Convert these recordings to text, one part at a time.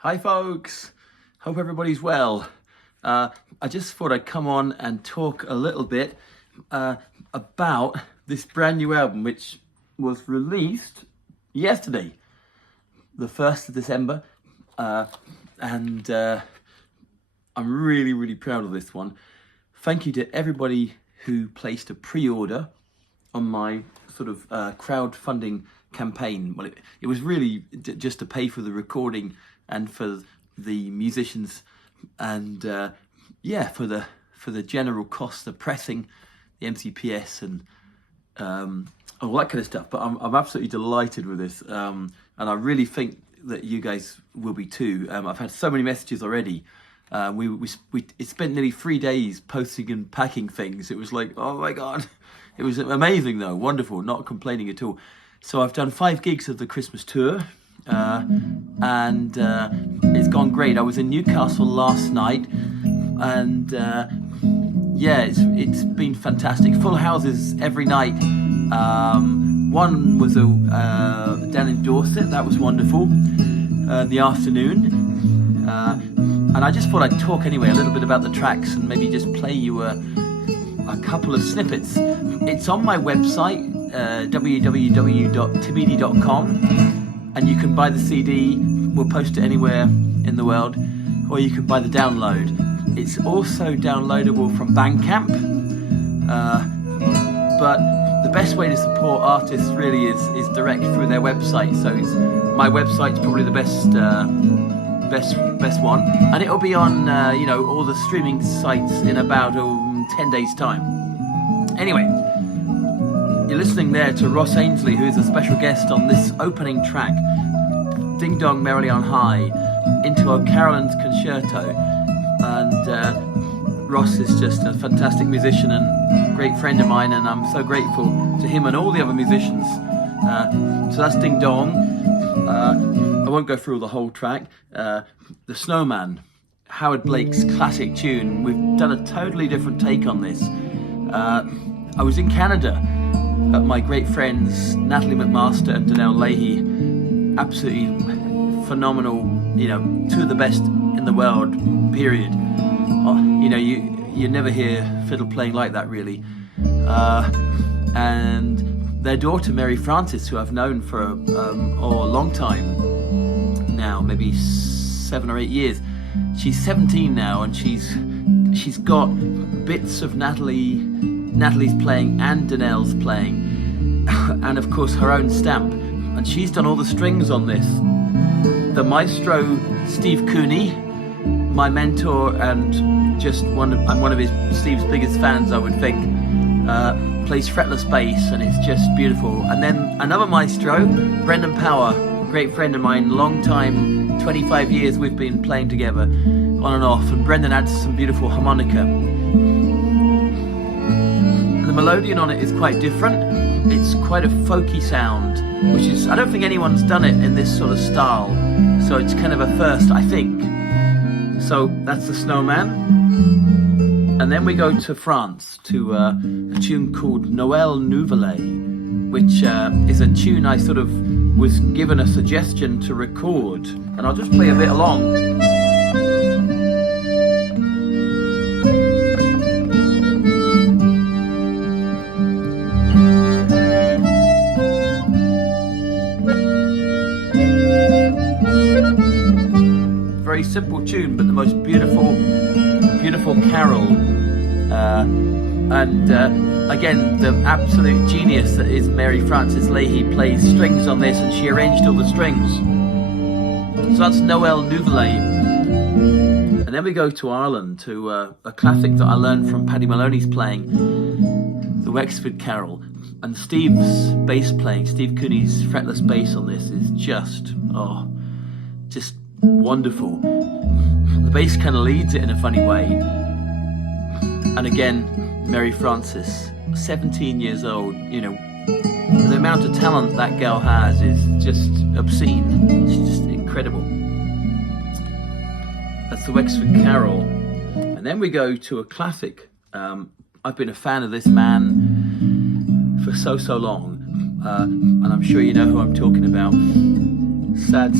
Hi folks, hope everybody's well. I just thought I'd come on and talk a little bit about this brand new album which was released yesterday, the 1st of December, and I'm really proud of this one. Thank you to everybody who placed a pre-order on my sort of crowdfunding campaign. Well, it was really just to pay for the recording and for the musicians and for the general cost of pressing the MCPS and all that kind of stuff. But I'm absolutely delighted with this, and I really think that you guys will be too. I've had so many messages already. It spent nearly 3 days posting and packing things. It was like, oh my god, it was amazing though, wonderful, not complaining at all. So I've done 5 gigs of the Christmas tour, and it's gone great. I was in Newcastle last night, and it's been fantastic. Full houses every night. One was down in Dorset, that was wonderful, in the afternoon. And I just thought I'd talk anyway a little bit about the tracks and maybe just play you a couple of snippets. It's on my website, www.tibidi.com, and you can buy the CD. We'll post it anywhere in the world, or you can buy the download. It's also downloadable from Bandcamp, but the best way to support artists really is direct through their website. So my website's probably the best one, and it'll be on all the streaming sites in about 10 days time. Anyway, you're listening there to Ross Ainsley, who's a special guest on this opening track, Ding Dong Merrily on High, into a Carolyn's Concerto. And Ross is just a fantastic musician and great friend of mine, and I'm so grateful to him and all the other musicians. So that's Ding Dong. I won't go through the whole track. The Snowman, Howard Blake's classic tune. We've done a totally different take on this. I was in Canada at my great friends Natalie McMaster and Noel Leahy. Absolutely phenomenal, two of the best in the world, period. You never hear fiddle playing like that, really. And their daughter Mary Frances, who I've known for a long time now, maybe 7 or 8 years. She's 17 now, and she's got bits of Natalie's playing and Danelle's playing, and of course her own stamp. And she's done all the strings on this. The maestro Steve Cooney, my mentor, and I'm one of Steve's biggest fans, I would think. Plays fretless bass, and it's just beautiful. And then another maestro, Brendan Power, great friend of mine, long time, 25 years we've been playing together, on and off. And Brendan adds some beautiful harmonica. The melodeon on it is quite different. It's quite a folky sound, which is, I don't think anyone's done it in this sort of style. So it's kind of a first, I think. So that's the Snowman. And then we go to France to a tune called Noel Nouvelet, which is a tune I sort of was given a suggestion to record. And I'll just play a bit along. Very simple tune, but the most beautiful carol. Again, the absolute genius that is Mary Frances Leahy plays strings on this, and she arranged all the strings. So that's Noel Nouvelet. And then we go to Ireland, to a classic that I learned from Paddy Maloney's playing, the Wexford Carol. And Steve's bass playing, Steve Cooney's fretless bass on this is just wonderful. The bass kind of leads it in a funny way. And again, Mary Frances, 17 years old, the amount of talent that girl has is just obscene. It's just incredible. That's the Wexford Carol. And then we go to a classic. I've been a fan of this man for so long, and I'm sure you know who I'm talking about. Sad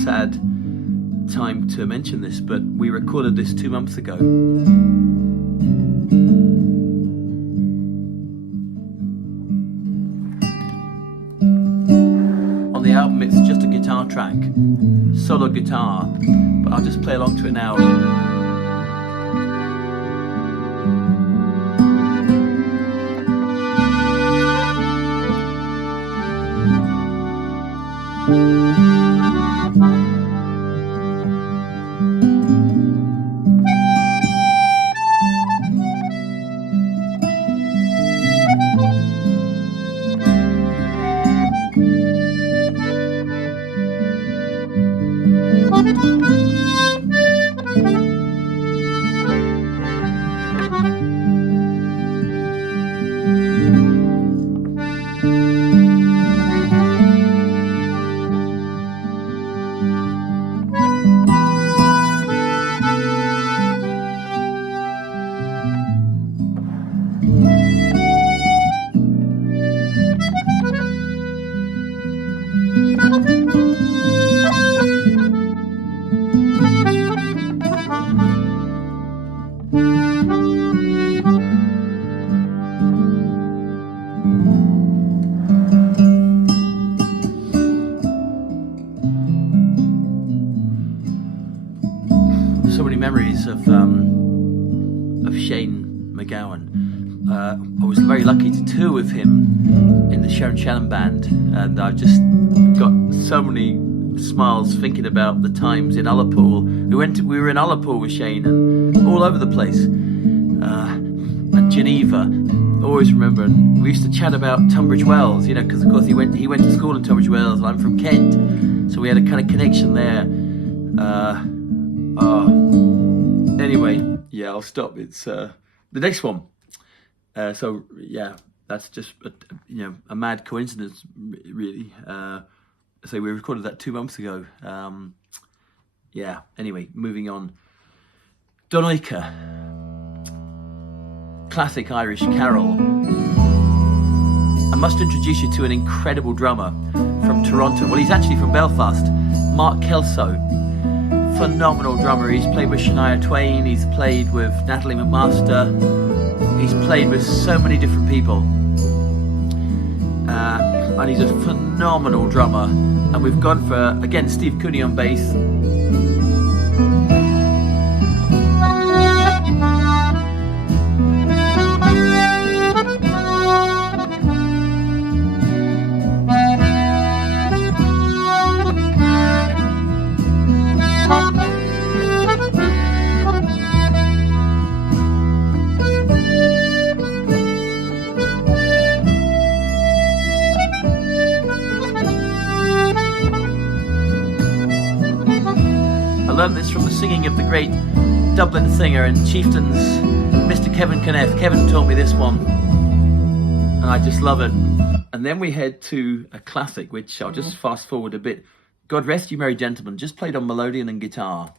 time to mention this, but we recorded this 2 months ago. On the album, it's just a guitar track, solo guitar, but I'll just play along to it now. So many memories of Shane McGowan. I was very lucky to tour with him in the Sharon Shannon band, and I just got so many smiles thinking about the times in Ullapool. We were in Ullapool with Shane and all over the place, and Geneva. Always remember, and we used to chat about Tunbridge Wells, you know, because of course he went to school in Tunbridge Wells, and I'm from Kent, so we had a kind of connection there. Anyway, yeah, I'll stop. It's the next one. So yeah, that's just a mad coincidence, really. So we recorded that 2 months ago. Yeah. Anyway, moving on. Donica, classic Irish carol. I must introduce you to an incredible drummer from Toronto. Well, he's actually from Belfast. Mark Kelso. Phenomenal drummer. He's played with Shania Twain, he's played with Natalie McMaster, he's played with so many different people, and he's a phenomenal drummer. And we've gone for, again, Steve Cooney on bass, learned this from the singing of the great Dublin singer and chieftains, Mr. Kevin Kneff. Kevin taught me this one, and I just love it. And then we head to a classic, which I'll just fast forward a bit. God Rest You Merry Gentlemen, just played on melodeon and guitar.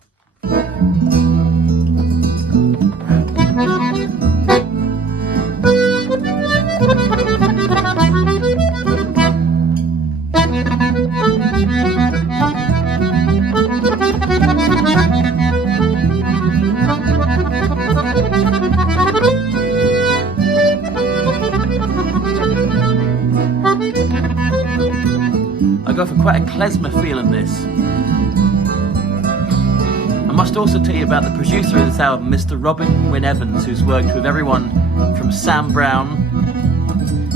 I go for quite a klezmer feel in this. I must also tell you about the producer of this album, Mr. Robin Wynne Evans, who's worked with everyone from Sam Brown,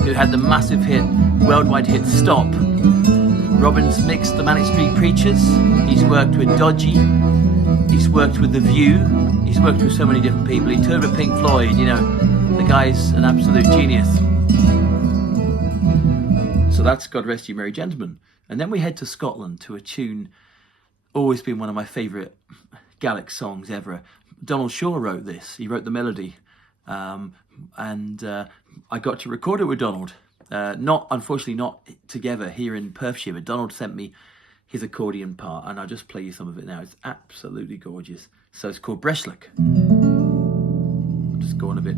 who had the massive hit, worldwide hit Stop. Robin's mixed the Manic Street Preachers, he's worked with Dodgy, he's worked with The View, he's worked with so many different people. He toured with Pink Floyd, you know, the guy's an absolute genius. So that's God Rest You Merry Gentlemen. And then we head to Scotland to a tune, always been one of my favourite Gaelic songs ever. Donald Shaw wrote this, he wrote the melody, and I got to record it with Donald. Unfortunately not together here in Perthshire, but Donald sent me his accordion part, and I'll just play you some of it now. It's absolutely gorgeous. So it's called Breislic. I'll just go on a bit.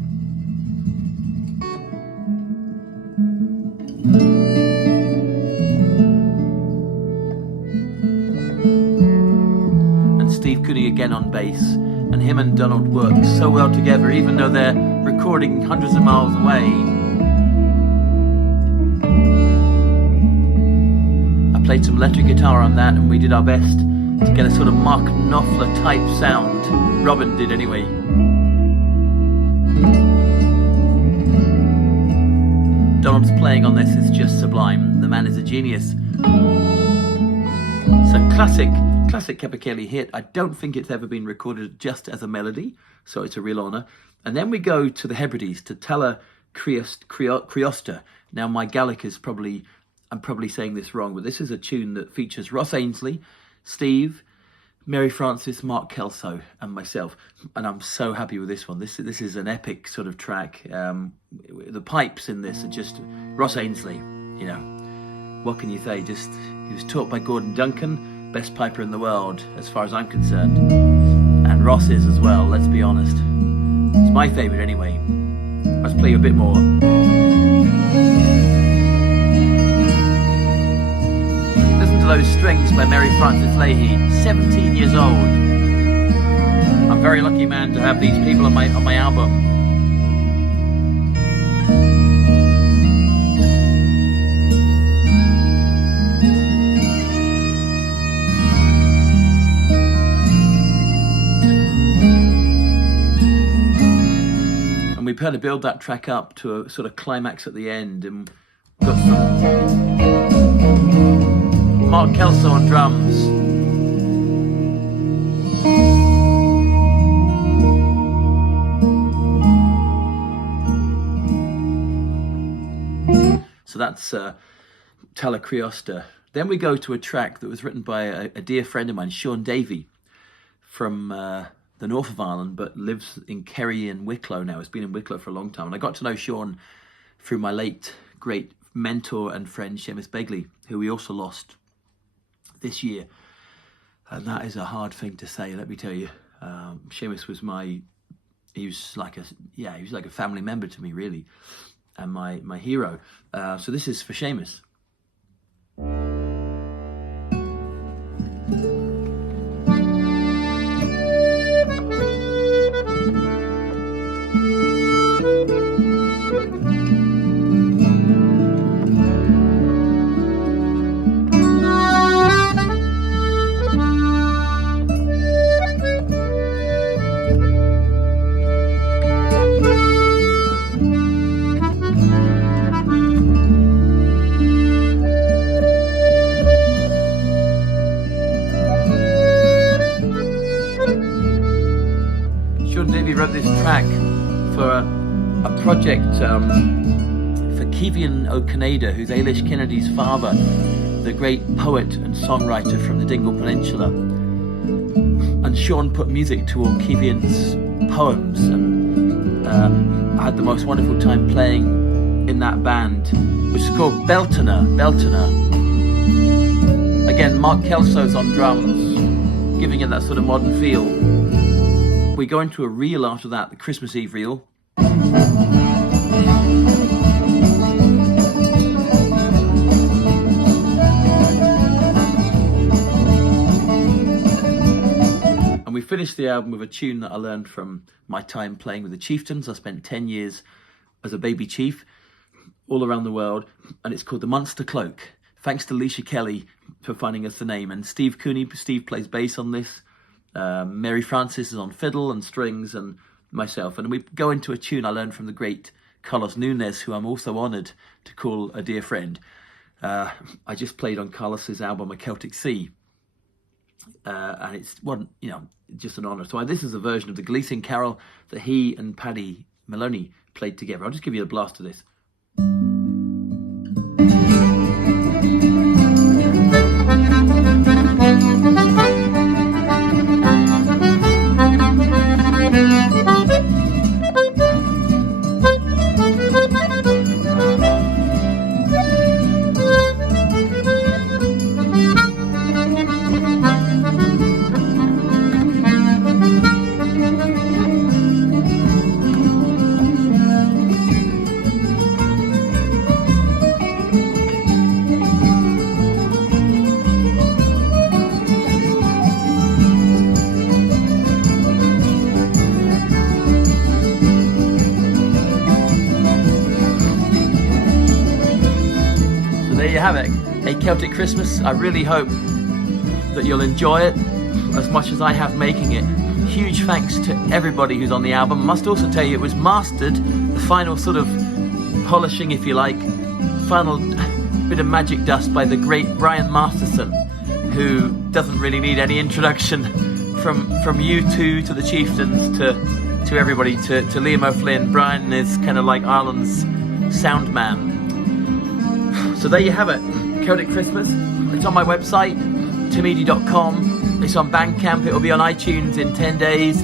Steve Cooney again on bass, and him and Donald work so well together, even though they're recording hundreds of miles away. I played some electric guitar on that, and we did our best to get a sort of Mark Knopfler type sound. Robin did anyway. Donald's playing on this is just sublime. The man is a genius. So classic Capercaillie hit. I don't think it's ever been recorded just as a melody, so it's a real honour. And then we go to the Hebrides, to Tella Criosta. Now my Gaelic is I'm probably saying this wrong, but this is a tune that features Ross Ainsley, Steve, Mary Frances, Mark Kelso, and myself, and I'm so happy with this one. This is an epic sort of track. The pipes in this are just Ross Ainsley. You know, what can you say? Just he was taught by Gordon Duncan, best piper in the world, as far as I'm concerned, and Ross is as well. Let's be honest. It's my favourite anyway. Let's play you a bit more. Those strings by Mary Frances Leahy, 17 years old. I'm a very lucky man to have these people on my album. And we kind of build that track up to a sort of climax at the end, and got some Mark Kelso on drums. So that's Tella Criosta. Then we go to a track that was written by a dear friend of mine, Sean Davey, from the north of Ireland, but lives in Kerry and Wicklow now. He's been in Wicklow for a long time. And I got to know Sean through my late, great mentor and friend, Sheamus Begley, who we also lost this year, and that is a hard thing to say, let me tell you. Sheamus was he was like a family member to me, really, and my hero. So this is for Sheamus. Wrote this track for a project for Kevin O'Canada, who's Ailish Kennedy's father, the great poet and songwriter from the Dingle Peninsula. And Sean put music to all Kevin's poems, and I had the most wonderful time playing in that band, which is called Beltona. Again, Mark Kelso's on drums, giving it that sort of modern feel. We go into a reel after that, the Christmas Eve reel. And we finished the album with a tune that I learned from my time playing with the Chieftains. I spent 10 years as a baby chief all around the world, and it's called the Monster Cloak. Thanks to Leisha Kelly for finding us the name. And Steve Cooney, Steve plays bass on this. Mary Frances is on fiddle and strings, and myself. And we go into a tune I learned from the great Carlos Nunez, who I'm also honoured to call a dear friend. I just played on Carlos's album, A Celtic Sea. And it's just an honour. So this is a version of the Gleeson Carol that he and Paddy Maloney played together. I'll just give you a blast of this. have it, a Celtic Christmas. I really hope that you'll enjoy it as much as I have making it. Huge thanks to everybody who's on the album. Must also tell you it was mastered, the final sort of polishing, if you like, final bit of magic dust by the great Brian Masterson, who doesn't really need any introduction from U2 to the Chieftains to everybody, to Liam O'Flynn. Brian is kind of like Ireland's sound man. So there you have it, Celtic Christmas. It's on my website, timedey.com. It's on Bandcamp. It'll be on iTunes in 10 days.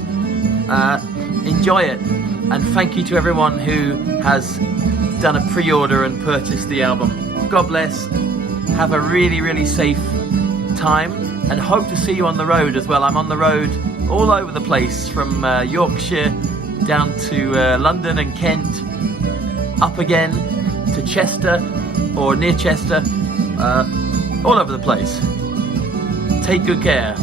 Enjoy it, and thank you to everyone who has done a pre-order and purchased the album. God bless. Have a really, really safe time, and hope to see you on the road as well. I'm on the road all over the place, from Yorkshire down to London and Kent, up again to Chester or near Chester, all over the place. Take good care.